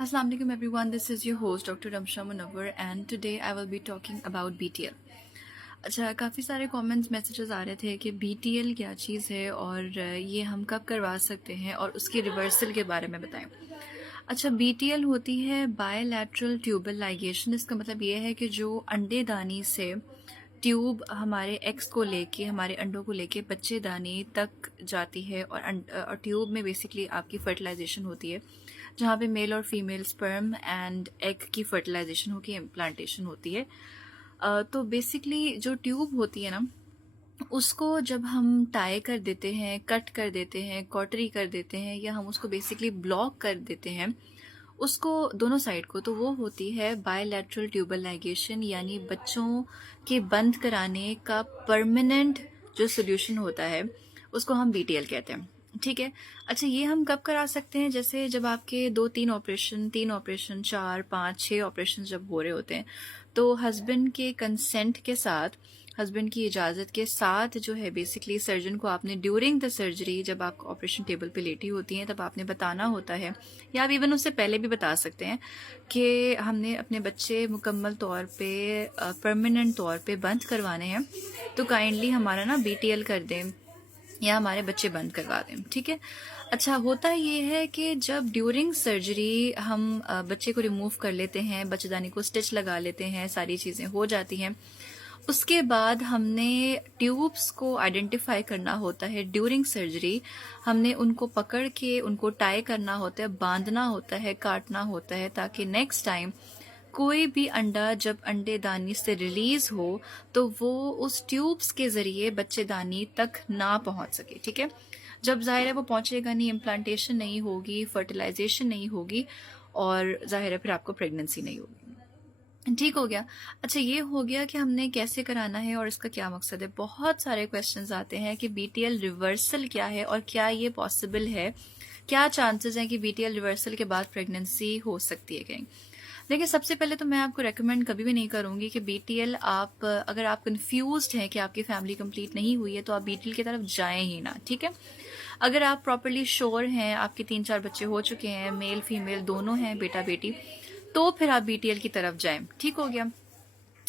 Assalamu alaikum everyone, this is your host Dr. Ramsha Munawwar and today I will be talking about BTL. अच्छा, काफ़ी सारे comments messages आ रहे थे कि BTL क्या चीज़ है और ये हम कब करवा सकते हैं और उसकी रिवर्सल के बारे में बताएं। अच्छा, BTL होती है बायलैटरल ट्यूबल लाइगेशन। इसका मतलब ये है कि जो अंडेदानी से ट्यूब हमारे एग्स को लेके, हमारे अंडों को लेके बच्चेदानी तक जाती है और ट्यूब में बेसिकली आपकी फर्टिलाइजेशन होती है, जहाँ पे मेल और फीमेल स्पर्म एंड एग की फर्टिलाइजेशन होकर इम्प्लांटेशन होती है। तो बेसिकली जो ट्यूब होती है ना, उसको जब हम टाई कर देते हैं, कट कर देते हैं, कॉटरी कर देते हैं या हम उसको बेसिकली ब्लॉक कर देते हैं उसको, दोनों साइड को, तो वो होती है बायलैटरल ट्यूबल लाइगेशन, यानी बच्चों के बंद कराने का परमानेंट जो सोल्यूशन होता है उसको हम BTL कहते हैं। ठीक है। अच्छा, ये हम कब करा सकते हैं? जैसे जब आपके 2-3 ऑपरेशन, 3 ऑपरेशन, 4, 5, 6 ऑपरेशन जब हो रहे होते हैं, तो हस्बैंड के कंसेंट के साथ, हस्बैंड की इजाज़त के साथ जो है बेसिकली सर्जन को आपने ड्यूरिंग द सर्जरी, जब आप ऑपरेशन टेबल पे लेटी होती हैं, तब आपने बताना होता है, या आप इवन उससे पहले भी बता सकते हैं कि हमने अपने बच्चे मुकम्मल तौर पे, परमानेंट तौर पे बंद करवाने हैं, तो काइंडली हमारा ना BTL कर दें या हमारे बच्चे बंद करवा दें। ठीक है। अच्छा, होता ये है कि जब ड्यूरिंग सर्जरी हम बच्चे को रिमूव कर लेते हैं, बच्चेदानी को स्टिच लगा लेते हैं, सारी चीज़ें हो जाती हैं, उसके बाद हमने ट्यूब्स को आइडेंटिफाई करना होता है। ड्यूरिंग सर्जरी हमने उनको पकड़ के उनको टाई करना होता है, बांधना होता है, काटना होता है, ताकि नेक्स्ट टाइम कोई भी अंडा जब अंडेदानी से रिलीज हो तो वो उस ट्यूब्स के जरिए बच्चेदानी तक ना पहुंच सके। ठीक है। जब जाहिर है वो पहुंचेगा नहीं, इम्प्लांटेशन नहीं होगी, फर्टिलाइजेशन नहीं होगी और जाहिर है फिर आपको प्रेगनेंसी नहीं होगी। ठीक हो गया। अच्छा, ये हो गया कि हमने कैसे कराना है और इसका क्या मकसद है। बहुत सारे क्वेश्चंस आते हैं कि BTL रिवर्सल क्या है और क्या ये पॉसिबल है, क्या चांसेस हैं कि BTL रिवर्सल के बाद प्रेगनेंसी हो सकती है कहीं। देखिए, सबसे पहले तो मैं आपको रेकमेंड कभी भी नहीं करूंगी कि BTL, आप अगर आप कंफ्यूज्ड हैं कि आपकी फैमिली कंप्लीट नहीं हुई है तो आप BTL की तरफ जाएं ही ना। ठीक है। अगर आप प्रॉपरली श्योर हैं, आपके 3-4 बच्चे हो चुके हैं, मेल फीमेल दोनों हैं, बेटा बेटी, तो फिर आप BTL की तरफ जाएं। ठीक हो गया।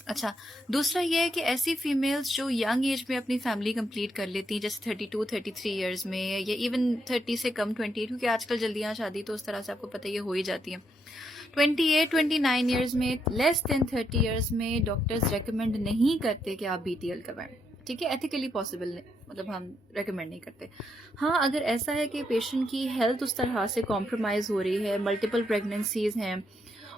अच्छा, दूसरा ये है कि ऐसी फीमेल्स जो यंग एज में अपनी फैमिली कंप्लीट कर लेती हैं, जैसे 32-33 ईयर्स में, या इवन 30 से कम 28, क्योंकि आजकल जल्दियां शादी तो उस तरह से आपको पता ही हो ही जाती है। 28-29 ईयर्स में, लेस देन 30 ईयर्स में डॉक्टर्स रेकमेंड नहीं करते कि आप BTL करवाएं। ठीक है। एथिकली पॉसिबल नहीं, मतलब हम रेकमेंड नहीं करते। हाँ, अगर ऐसा है कि पेशेंट की हेल्थ उस तरह से कॉम्प्रोमाइज हो रही है, मल्टीपल प्रेगनेंसीज हैं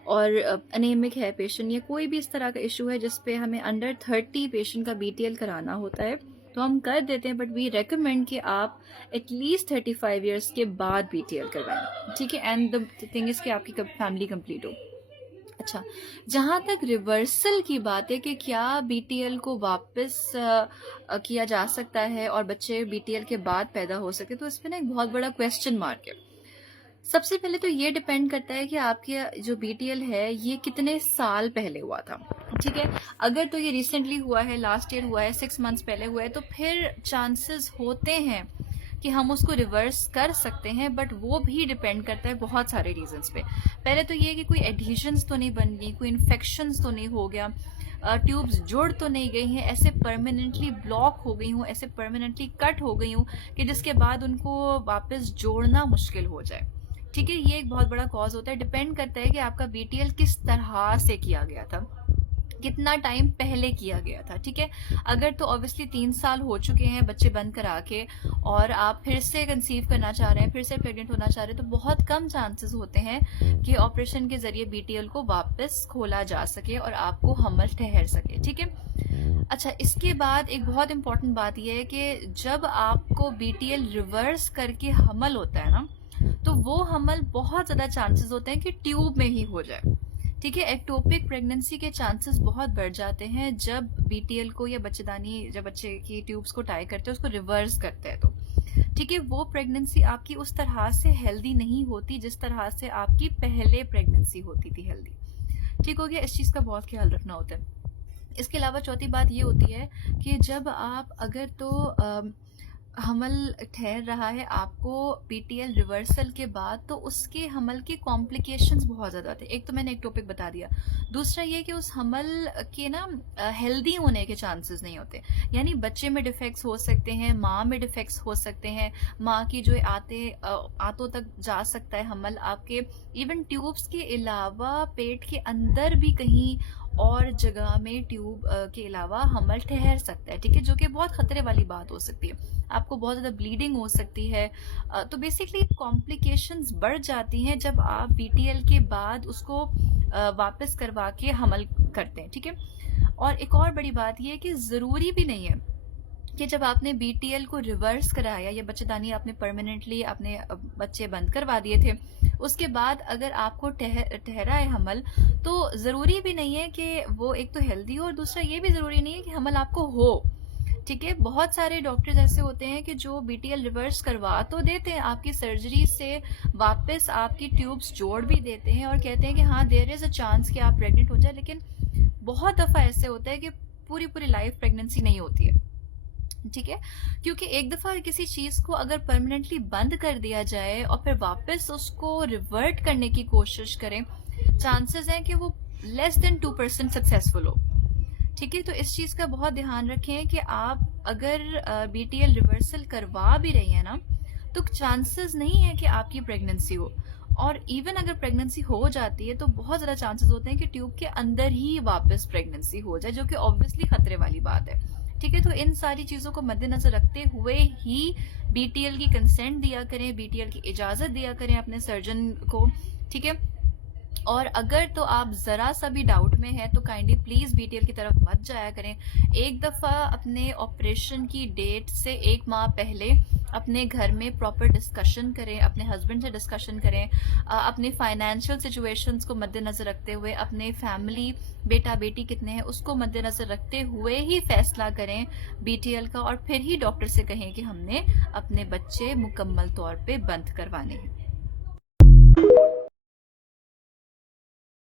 और अनेमिक है पेशेंट, या कोई भी इस तरह का इशू है जिसपे हमें अंडर 30 पेशेंट का BTL कराना होता है, तो हम कर देते हैं, बट वी रेकमेंड कि आप एटलीस्ट 35 ईयर्स के बाद BTL करवाएं। ठीक है। एंड द थिंग इज कि आपकी फैमिली कंप्लीट हो। अच्छा, जहाँ तक रिवर्सल की बात है कि क्या BTL को वापस किया जा सकता है और बच्चे BTL के बाद पैदा हो सके, तो इसमें ना एक बहुत बड़ा क्वेश्चन मार्क है। सबसे पहले तो ये डिपेंड करता है कि आपके जो BTL है ये कितने साल पहले हुआ था। ठीक है। अगर तो ये रिसेंटली हुआ है, लास्ट ईयर हुआ है, 6 मंथ्स पहले हुआ है, तो फिर चांसेस होते हैं कि हम उसको रिवर्स कर सकते हैं, बट वो भी डिपेंड करता है बहुत सारे रीजंस पे। पहले तो ये कि कोई एडहेशंस तो नहीं बन गई, कोई इन्फेक्शंस तो नहीं हो गया, ट्यूब्स जुड़ तो नहीं गई हैं, ऐसे परमानेंटली ब्लॉक हो गई हूँ, ऐसे परमानेंटली कट हो गई हूँ कि जिसके बाद उनको वापस जोड़ना मुश्किल हो जाए। ठीक है। ये एक बहुत बड़ा कॉज होता है। डिपेंड करता है कि आपका BTL किस तरह से किया गया था, कितना टाइम पहले किया गया था। ठीक है। अगर तो ऑब्वियसली 3 साल हो चुके हैं बच्चे बंद करा के और आप फिर से कंसीव करना चाह रहे हैं, फिर से प्रेग्नेंट होना चाह रहे हैं, तो बहुत कम चांसेस होते हैं कि ऑपरेशन के जरिए BTL को वापस खोला जा सके और आपको हमल ठहर सके। ठीक है। अच्छा, इसके बाद एक बहुत इंपॉर्टेंट बात यह है कि जब आपको BTL रिवर्स करके हमल होता है ना, तो वो हमल बहुत ज्यादा चांसेस होते हैं कि ट्यूब में ही हो जाए। ठीक है। एक्टोपिक प्रेगनेंसी के चांसेस बहुत बढ़ जाते हैं जब BTL को या बच्चेदानी, जब बच्चे की ट्यूब्स को टाई करते हैं, उसको रिवर्स करते हैं, तो ठीक है, वो प्रेगनेंसी आपकी उस तरह से हेल्दी नहीं होती जिस तरह से आपकी पहले प्रेगनेंसी होती थी हेल्दी। ठीक हो गया। इस चीज का बहुत ख्याल रखना होता है। इसके अलावा चौथी बात ये होती है कि जब आप अगर तो हमल ठहर रहा है आपको बीटीएल रिवर्सल के बाद, तो उसके हमल के कॉम्प्लिकेशंस बहुत ज़्यादा थे। एक तो मैंने एक टॉपिक बता दिया, दूसरा ये कि उस हमल के ना हेल्दी होने के चांसेस नहीं होते, यानी बच्चे में डिफेक्ट्स हो सकते हैं, माँ में डिफेक्ट्स हो सकते हैं, माँ की जो आंतों तक जा सकता है हमल आपके, इवन ट्यूब्स के अलावा पेट के अंदर भी कहीं और जगह में ट्यूब के अलावा हमल ठहर सकता है, ठीक है, जो कि बहुत खतरे वाली बात हो सकती है, आपको बहुत ज़्यादा ब्लीडिंग हो सकती है। तो बेसिकली कॉम्प्लिकेशंस बढ़ जाती हैं जब आप बीटीएल के बाद उसको वापस करवा के हमल करते हैं, ठीक है। और एक और बड़ी बात यह है कि ज़रूरी भी नहीं है कि जब आपने बीटीएल को रिवर्स कराया या बच्चेदानी आपने परमानेंटली अपने बच्चे बंद करवा दिए थे, उसके बाद अगर आपको ठहरा है हमल, तो ज़रूरी भी नहीं है कि वो एक तो हेल्दी हो, और दूसरा ये भी ज़रूरी नहीं है कि हमल आपको हो, ठीक है। बहुत सारे डॉक्टर्स ऐसे होते हैं कि जो बीटीएल रिवर्स करवा तो देते हैं, आपकी सर्जरी से वापस आपकी ट्यूब्स जोड़ भी देते हैं और कहते हैं कि हाँ देयर इज़ अ चांस कि आप प्रेग्नेंट हो जाए, लेकिन बहुत दफ़ा ऐसे होता है कि पूरी पूरी लाइफ प्रेगनेंसी नहीं होती है, ठीक है। क्योंकि एक दफा किसी चीज को अगर परमानेंटली बंद कर दिया जाए और फिर वापस उसको रिवर्ट करने की कोशिश करें, चांसेस हैं कि वो लेस देन 2% सक्सेसफुल हो, ठीक है। तो इस चीज का बहुत ध्यान रखें कि आप अगर बीटीएल रिवर्सल करवा भी रही है ना, तो चांसेस नहीं है कि आपकी प्रेगनेंसी हो, और इवन अगर प्रेगनेंसी हो जाती है तो बहुत ज़्यादा चांसेस होते हैं कि ट्यूब के अंदर ही वापस प्रेगनेंसी हो जाए, जो कि ऑब्वियसली खतरे वाली बात है, ठीक है। तो इन सारी चीज़ों को मद्देनजर रखते हुए ही बीटीएल की कंसेंट दिया करें, बीटीएल की इजाज़त दिया करें अपने सर्जन को, ठीक है। और अगर तो आप ज़रा सा भी डाउट में है तो काइंडली प्लीज़ बीटीएल की तरफ मत जाया करें। एक दफ़ा अपने ऑपरेशन की डेट से 1 माह पहले अपने घर में प्रॉपर डिस्कशन करें, अपने हस्बैंड से डिस्कशन करें, अपने फाइनेंशियल सिचुएशंस को मद्देनज़र रखते हुए, अपने फैमिली बेटा बेटी कितने हैं उसको मद्देनज़र रखते हुए ही फैसला करें बीटीएल का, और फिर ही डॉक्टर से कहें कि हमने अपने बच्चे मुकम्मल तौर पे बंद करवाने हैं।